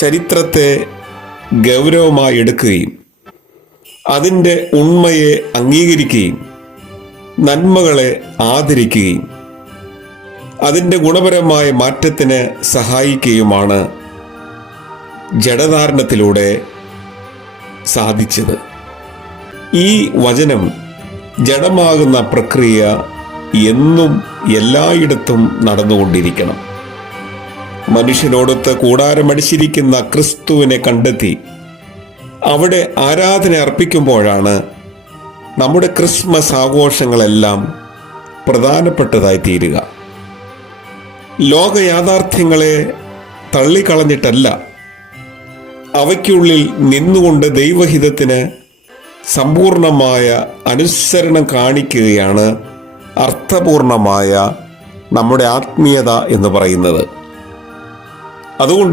ചരിത്രത്തെ ഗൗരവമായി എടുക്കുകയും അതിൻ്റെ ഉണ്മയെ അംഗീകരിക്കുകയും നന്മകളെ ആദരിക്കുകയും അതിൻ്റെ ഗുണപരമായ മാറ്റത്തിന് സഹായിക്കുകയുമാണ് ജഡധാരണത്തിലൂടെ സാധിച്ചത്. ഈ വചനം ജഡമാകുന്ന പ്രക്രിയ എന്നും എല്ലായിടത്തും നടന്നുകൊണ്ടിരിക്കണം. മനുഷ്യനോടൊത്ത് കൂടാരമടിച്ചിരിക്കുന്ന ക്രിസ്തുവിനെ കണ്ടെത്തി അവിടെ ആരാധന അർപ്പിക്കുമ്പോഴാണ് നമ്മുടെ ക്രിസ്മസ് ആഘോഷങ്ങളെല്ലാം പ്രധാനപ്പെട്ടതായി തീരുക. ലോക യാഥാർത്ഥ്യങ്ങളെ തള്ളിക്കളഞ്ഞിട്ടല്ല, അവയ്ക്കുള്ളിൽ നിന്നുകൊണ്ട് ദൈവഹിതത്തിന് സമ്പൂർണമായ അനുസരണം കാണിക്കുകയാണ് അർത്ഥപൂർണമായ നമ്മുടെ ആത്മീയത എന്ന് പറയുന്നത്. അതുകൊണ്ട്